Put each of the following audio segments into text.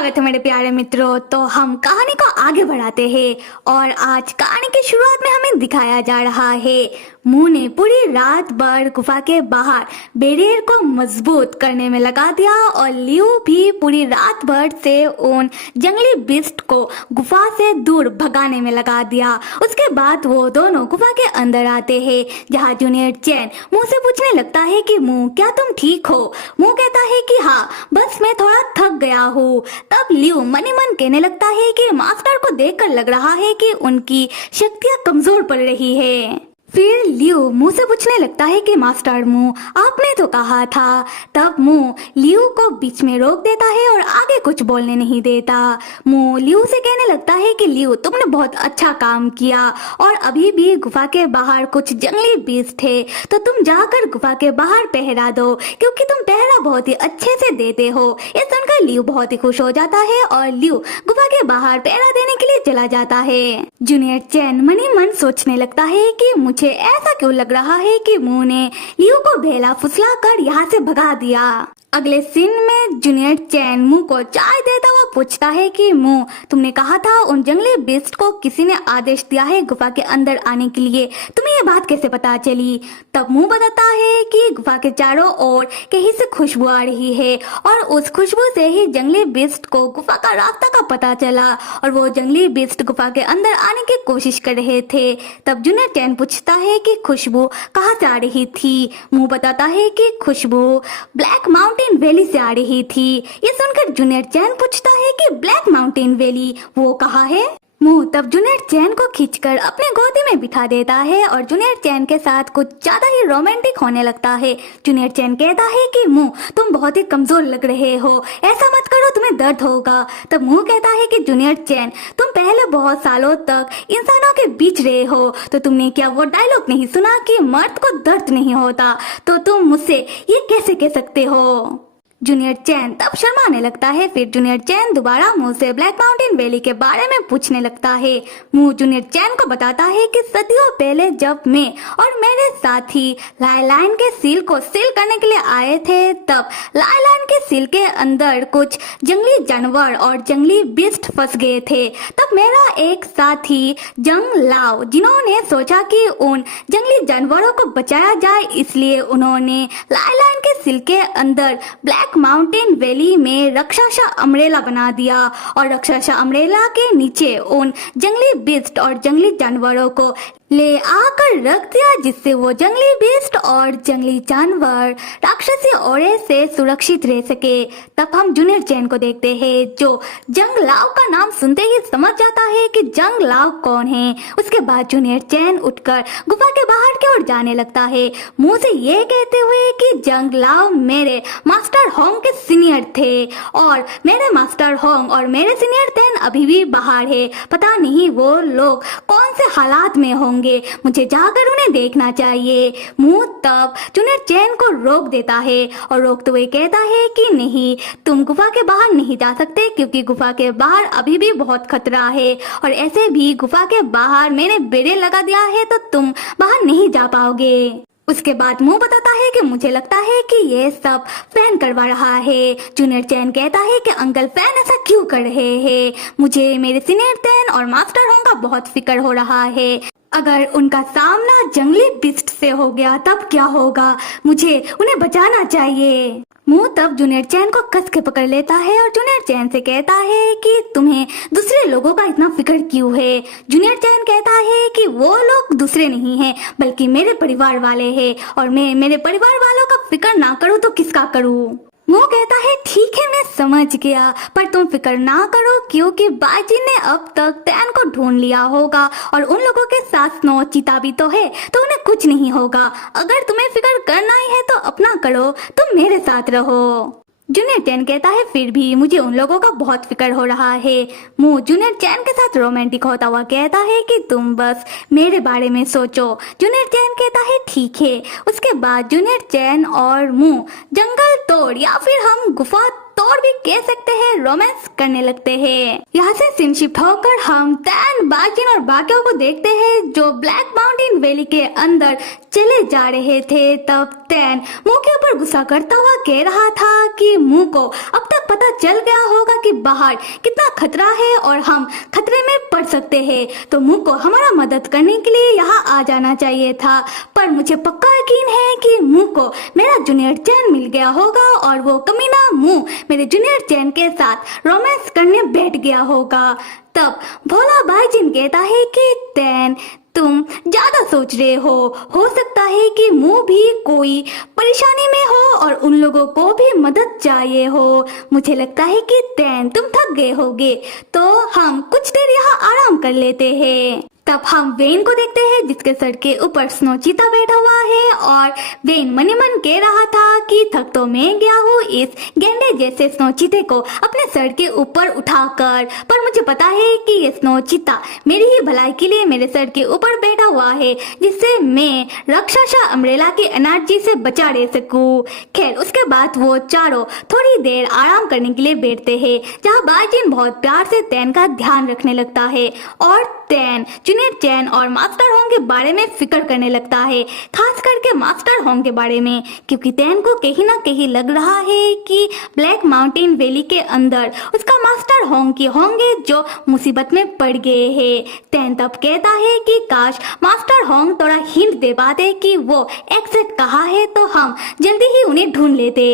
स्वागत है मेरे प्यारे मित्रों। तो हम कहानी को आगे बढ़ाते हैं और आज कहानी की शुरुआत में हमें दिखाया जा रहा है मुंह ने पूरी रात भर गुफा के बाहर बैरियर को मजबूत करने में लगा दिया और लियो भी पूरी रात भर से उन जंगली बिस्ट को गुफा से दूर भगाने में लगा दिया। उसके बाद वो दोनों गुफा के अंदर आते हैं जहाँ जूनियर चैन मुंह से पूछने लगता है कि मुंह क्या तुम ठीक हो। मुंह कहता है कि हाँ बस मैं थोड़ा थक गया हूँ। तब लियो मनी मन कहने लगता है कि मास्टर को देखकर लग रहा है कि उनकी शक्तियाँ कमजोर पड़ रही है। फिर लियो मुंह से पूछने लगता है कि मास्टर मुंह आपने तो कहा था। तब मुंह लियो को बीच में रोक देता है और आगे कुछ बोलने नहीं देता। मुंह लियो से कहने लगता है कि लियो तुमने बहुत अच्छा काम किया और अभी भी गुफा के बाहर कुछ जंगली बीस्ट थे तो तुम जाकर गुफा के बाहर पहरा दो क्योंकि तुम पहरा बहुत ही अच्छे से देते हो। ये सुनकर लियो बहुत ही खुश हो जाता है और लियो गुफा के बाहर पहरा देने के लिए चला जाता है। जूनियर चैन मनी मन सोचने लगता है कि मुझे ऐसा क्यों लग रहा है कि मुंह ने लियो को भेला फुसला कर यहाँ से भगा दिया। अगले सीन में जूनियर चैन मुंह को चाय देता हुआ पूछता है कि मुंह तुमने कहा था उन जंगली बिस्ट को किसी ने आदेश दिया है गुफा के अंदर आने के लिए, तुम्हें ये बात कैसे पता चली। तब मुंह बताता है कि गुफा के चारों ओर कहीं से खुशबू आ रही है और उस खुशबू से ही जंगली बिस्ट को गुफा का रास्ता का पता चला और वो जंगली बिस्ट गुफा के अंदर आने की कोशिश कर रहे थे। तब जूनियर चैन पूछता है कि खुशबू कहाँ से आ रही थी। मुंह बताता है कि खुशबू ब्लैक माउंटेन वैली से आ रही थी। ये सुनकर जूनियर चैन पूछता है कि ब्लैक माउंटेन वैली वो कहाँ है। मुंह तब जूनियर चैन को खींचकर अपने गोदी में बिठा देता है और जूनियर चैन के साथ कुछ ज्यादा ही रोमांटिक होने लगता है। जूनियर चैन कहता है कि मुंह तुम बहुत ही कमजोर लग रहे हो, ऐसा मत करो तुम्हें दर्द होगा। तब मुंह कहता है कि जूनियर चैन तुम पहले बहुत सालों तक इंसानों के बीच रहे हो तो तुमने क्या वो डायलॉग नहीं सुना कि मर्द को दर्द नहीं होता, तो तुम मुझसे ये कैसे कह सकते हो। जूनियर चैन तब शर्माने लगता है। फिर जूनियर चैन दोबारा मुंह से ब्लैक माउंटेन वैली के बारे में पूछने लगता है। मुंह जूनियर चैन को बताता है कि सदियों पहले जब मैं और मेरे साथी लाइलाइन के सील को सील करने के लिए आए थे तब लाइलाइन के सील के अंदर कुछ जंगली जानवर और जंगली बिस्ट फंस गए थे। तब मेरा एक साथी जंग लाओ जिन्होंने सोचा कि उन जंगली जानवरों को बचाया जाए इसलिए उन्होंने लाइलाइन के सील के अंदर ब्लैक माउंटेन वैली में राक्षसा अम्ब्रेला बना दिया और राक्षसा अम्ब्रेला के नीचे उन जंगली बिस्ट और जंगली जानवरों को ले आकर रख दिया जिससे वो जंगली बिस्ट और जंगली जानवर राक्षसी ओरे से सुरक्षित रह सके। तब हम जूनियर चैन को देखते हैं जो जंग लाओ का नाम सुनते ही समझ जाता है कि जंग लाओ कौन है। उसके बाद जूनियर चैन उठकर गुफा के बाहर की ओर जाने लगता है मुंह से ये कहते हुए कि जंग लाओ मेरे मास्टर होंग के सीनियर थे और मेरे मास्टर होंग और मेरे सीनियर तेन अभी भी बाहर है। पता नहीं वो लोग कौन से हालात में होंगे, मुझे जाकर उन्हें देखना चाहिए। मुंह तब जूनियर चैन को रोक देता है और रोकते हुए कहता है कि नहीं तुम गुफा के बाहर नहीं जा सकते क्योंकि गुफा के बाहर अभी भी बहुत खतरा है और ऐसे भी गुफा के बाहर मैंने बेड़े लगा दिया है तो तुम बाहर नहीं जा पाओगे। उसके बाद मुंह बताता है कि मुझे लगता है कि ये सब फैन करवा रहा है। जूनियर चैन कहता है कि अंकल फैन ऐसा क्यों कर रहे हैं, मुझे मेरे सीनियर चैन और मास्टर होंग का बहुत फिक्र हो रहा है। अगर उनका सामना जंगली बिस्ट से हो गया तब क्या होगा, मुझे उन्हें बचाना चाहिए। मुंह तब जूनियर चैन को कस के पकड़ लेता है और जूनियर चैन से कहता है कि तुम्हें दूसरे लोगों का इतना फिक्र क्यों है। जूनियर चैन कहता है कि वो लोग दूसरे नहीं हैं बल्कि मेरे परिवार वाले हैं और मैं मेरे परिवार वालों का फिक्र ना करूँ तो किसका करूँ। मुंह कहता है ठीक है मैं समझ गया पर तुम फिक्र ना करो क्योंकि बाजी ने अब तक तैन को ढूंढ लिया होगा और उन लोगों के साथ 9 चीता भी तो है तो उन्हें कुछ नहीं होगा। अगर तुम्हें फिक्र करना ही है तो अपना करो, तुम मेरे साथ रहो। जूनियर चैन कहता है फिर भी मुझे उन लोगों का बहुत फिक्र हो रहा है। मुंह जूनियर चैन के साथ रोमांटिक होता हुआ कहता है कि तुम बस मेरे बारे में सोचो। जूनियर चैन कहता है ठीक है। उसके बाद जूनियर चैन और मुंह जंगल तोड़ या फिर हम गुफा तोड़ भी कह सकते हैं रोमांस करने लगते हैं। यहाँ से सीन शिफ्ट होकर हम तैन बाजिन और बाकियों को देखते हैं जो ब्लैक माउंटेन वैली के अंदर चले जा रहे थे। तब तैन मुंह के ऊपर गुस्सा करता हुआ कह रहा था कि मुंह को अब तक पता चल गया होगा कि बाहर कितना खतरा है और हम खतरे में पड़ सकते हैं, तो मुंह को हमारा मदद करने के लिए यहाँ आ जाना चाहिए था। पर मुझे पक्का यकीन है कि मुंह को मेरा जूनियर चैन मिल गया होगा और वो कमीना मुंह मेरे जूनियर चैन के साथ रोमांस करने बैठ गया होगा। तब भोला भाईजिन कहता है कि तैन, तुम ज्यादा सोच रहे हो सकता है कि मुंह भी कोई परेशानी में हो और उन लोगों को भी मदद चाहिए हो। मुझे लगता है कि तैन, तुम थक गए होगे, तो हम कुछ देर यहाँ आराम कर लेते हैं। तब हम वेन को देखते हैं जिसके सर के ऊपर स्नो चीता बैठा हुआ है और वेन मन ही मन कह रहा था कि थक तो मैं गया हूँ इस गेंडे जैसे स्नो चीते को अपने सर के ऊपर उठाकर, पर मुझे पता है कि ये स्नो चीता मेरी ही भलाई के लिए मेरे सर के ऊपर बैठा हुआ है, जिससे मैं राक्षसा अम्ब्रेला की एनर्जी से बचा रह सकूं। खैर, उसके बाद वो चारों थोड़ी देर आराम करने के लिए बैठते हैं, जहाँ बाजिन बहुत प्यार से तैन का ध्यान रखने लगता है और तैन जूनियर चैन और मास्टर होंग के बारे में फिक्र करने लगता है, खास करके मास्टर होंग के बारे में, क्योंकि तैन को कहीं ना कहीं लग रहा है कि ब्लैक माउंटेन वैली के अंदर उसका मास्टर होंग की होंगे जो मुसीबत में पड़ गए हैं। तैन तब कहता है कि काश मास्टर होंग थोड़ा हिंट दे पाते कि वो एग्जैक्ट कहाँ है, तो हम जल्दी ही उन्हें ढूंढ लेते।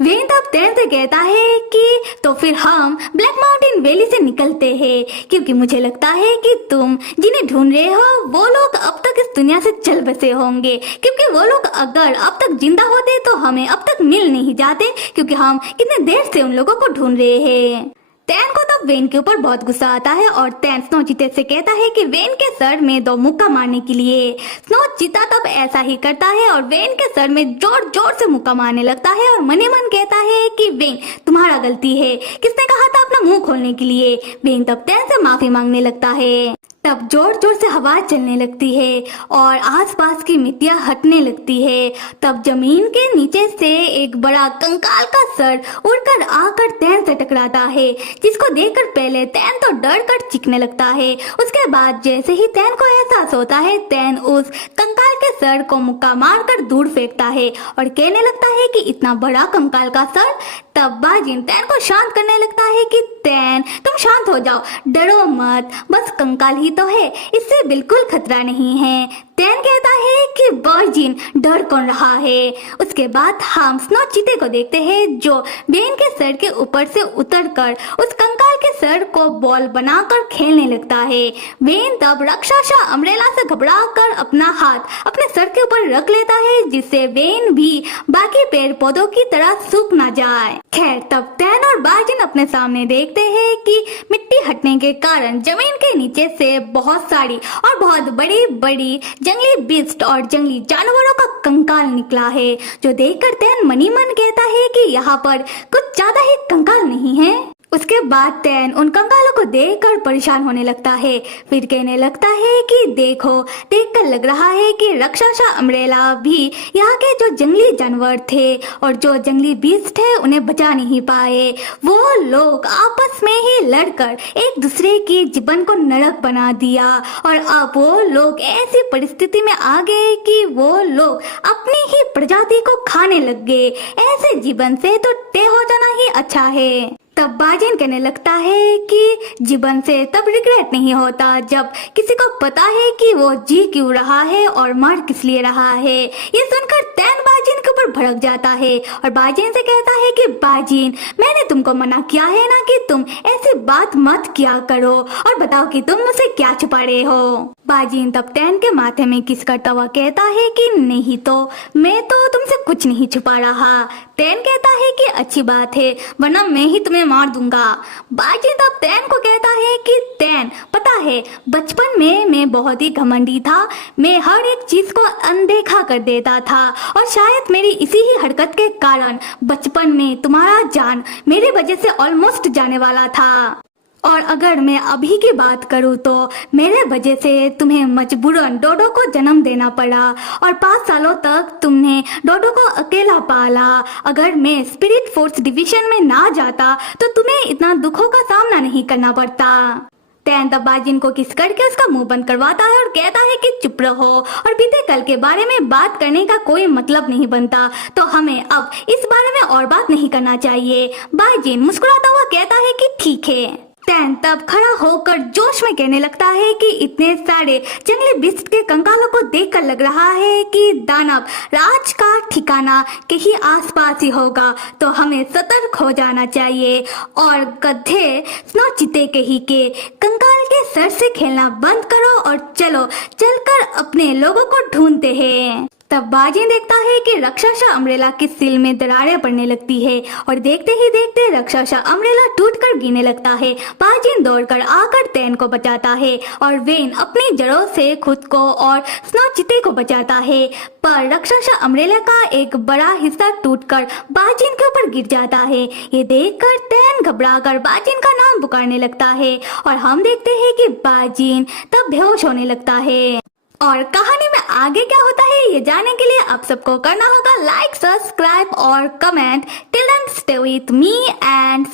वेन तब तैन से कहता है कि तो फिर हम ब्लैक माउंटेन वैली से निकलते हैं, क्योंकि मुझे लगता है कि तुम जिन्हें ढूंढ रहे हो वो लोग अब तक इस दुनिया से चल बसे होंगे, क्योंकि वो लोग अगर अब तक जिंदा होते तो हमें अब तक मिल नहीं जाते, क्योंकि हम कितने देर से उन लोगों को ढूंढ रहे हैं। तैन को तब वेन के ऊपर बहुत गुस्सा आता है और तैन स्नो चीते से कहता है कि वेन के सर में 2 मुक्का मारने के लिए। स्नो चीता तब ऐसा ही करता है और वेन के सर में जोर जोर से मुक्का मारने लगता है और मन ही मन कहता है कि वेन, तुम्हारा गलती है, किसने कहा था अपना मुंह खोलने के लिए। वेन तब तैन से माफी मांगने लगता है। तब जोर जोर से हवा चलने लगती है और आसपास की मिट्टियां हटने लगती है। तब जमीन के नीचे से एक बड़ा कंकाल का सर उड़कर आकर तैन से टकराता है, जिसको देखकर पहले तैन तो डर कर चीखने लगता है। उसके बाद जैसे ही तैन को एहसास होता है, तैन उस कंकाल के सर को मुक्का मारकर दूर फेंकता है और कहने लगता है कि इतना बड़ा कंकाल का सर। तब बाजिन तैन को शांत करने लगता है कि तैन, तुम शांत हो जाओ, डरो मत, बस कंकाल ही तो है, इससे बिल्कुल खतरा नहीं है। तैन कहता है कि बाजिन डर कौन रहा है। उसके बाद हम स्नो चीते को देखते हैं जो वेन के सर के ऊपर से उतरकर उस कंकाल के सर को बॉल बनाकर खेलने लगता है। वेन तब राक्षसा अम्ब्रेला से घबराकर अपना हाथ अपने सर के ऊपर रख लेता है, जिससे वेन भी बाकी पेड़ पौधों की तरह सूख ना जाए। खैर, तब तैन और बाजिन अपने सामने देखते हैं कि मिट्टी हटने के कारण जमीन के नीचे से बहुत सारी और बहुत बड़ी बड़ी जंगली बीस्ट और जंगली जानवरों का कंकाल निकला है, जो देखकर तैन मनी मन कहता है कि यहाँ पर कुछ ज्यादा ही कंकाल नहीं है। उसके बाद तैन उन कंकालों को देखकर परेशान होने लगता है, फिर कहने लगता है कि देखो, देखकर लग रहा है कि राक्षसा अम्ब्रेला भी यहाँ के जो जंगली जानवर थे और जो जंगली बीस्ट थे उन्हें बचा नहीं पाए। वो लोग आपस में ही लड़कर एक दूसरे के जीवन को नरक बना दिया और अब वो लोग ऐसी परिस्थिति में आ गए कि वो लोग अपनी ही प्रजाति को खाने लग गए। ऐसे जीवन से तो तय हो जाना ही अच्छा है। तब बाजिन कहने लगता है कि जीवन से तब रिग्रेट नहीं होता जब किसी को पता है कि वो जी क्यों रहा है और मर किस लिए रहा है। ये सुनकर तैन बाजिन के ऊपर भड़क जाता है और बाजिन से कहता है कि बाजिन, मैंने तुमको मना किया है ना कि तुम ऐसी बात मत किया करो, और बताओ कि तुम मुझसे क्या छुपा रहे हो। बाजिन तब तैन के माथे में किस करता हुआ कहता है कि नहीं तो मैं तो तुमसे कुछ नहीं छुपा रहा। तैन कहता है कि अच्छी बात है, वरना मैं ही तुम्हें मार दूंगा। बाजिन तब तैन को कहता है कि तैन, पता है बचपन में मैं बहुत ही घमंडी था, मैं हर एक चीज को अनदेखा कर देता था और शायद मेरी इसी ही हरकत के कारण बचपन में तुम्हारा जान मेरे वजह से ऑलमोस्ट जाने वाला था। और अगर मैं अभी की बात करूँ तो मेरे वजह से तुम्हें मजबूरन डोडो को जन्म देना पड़ा और 5 सालों तक तुमने डोडो को अकेला पाला। अगर मैं स्पिरिट फोर्स डिवीजन में ना जाता तो तुम्हें इतना दुखों का सामना नहीं करना पड़ता। तैन तब बाजिन को किस करके उसका मुंह बंद करवाता है और कहता है कि चुप रहो और बीते कल के बारे में बात करने का कोई मतलब नहीं बनता, तो हमें अब इस बारे में और बात नहीं करना चाहिए। बाजिन मुस्कुराता हुआ कहता है कि ठीक है। तैन तब खड़ा होकर जोश में कहने लगता है कि इतने सारे जंगली बिस्ट के कंकालों को देखकर लग रहा है कि दानव राज का ठिकाना कहीं आसपास ही होगा, तो हमें सतर्क हो जाना चाहिए और गधे स्नो चिते कहीं के कंकाल के सर से खेलना बंद करो और चलो चलकर अपने लोगों को ढूंढते हैं। तब बाजिन देखता है कि राक्षसा अम्ब्रेला की सिल में दरारें पड़ने लगती है और देखते ही देखते राक्षसा अम्ब्रेला टूटकर गिरने लगता है। बाजिन दौड़कर आकर तैन को बचाता है और वेन अपनी जड़ों से खुद को और स्नो चिते को बचाता है, पर राक्षसा अम्ब्रेला का एक बड़ा हिस्सा टूटकर बाजिन के ऊपर गिर जाता है। ये देखकर तैन घबराकर बाजिन का नाम पुकारने लगता है और हम देखते हैं कि बाजिन तब बेहोश होने लगता है। और कहानी में आगे क्या होता है ये जानने के लिए आप सबको करना होगा लाइक, सब्सक्राइब और comment. Till then stay with me and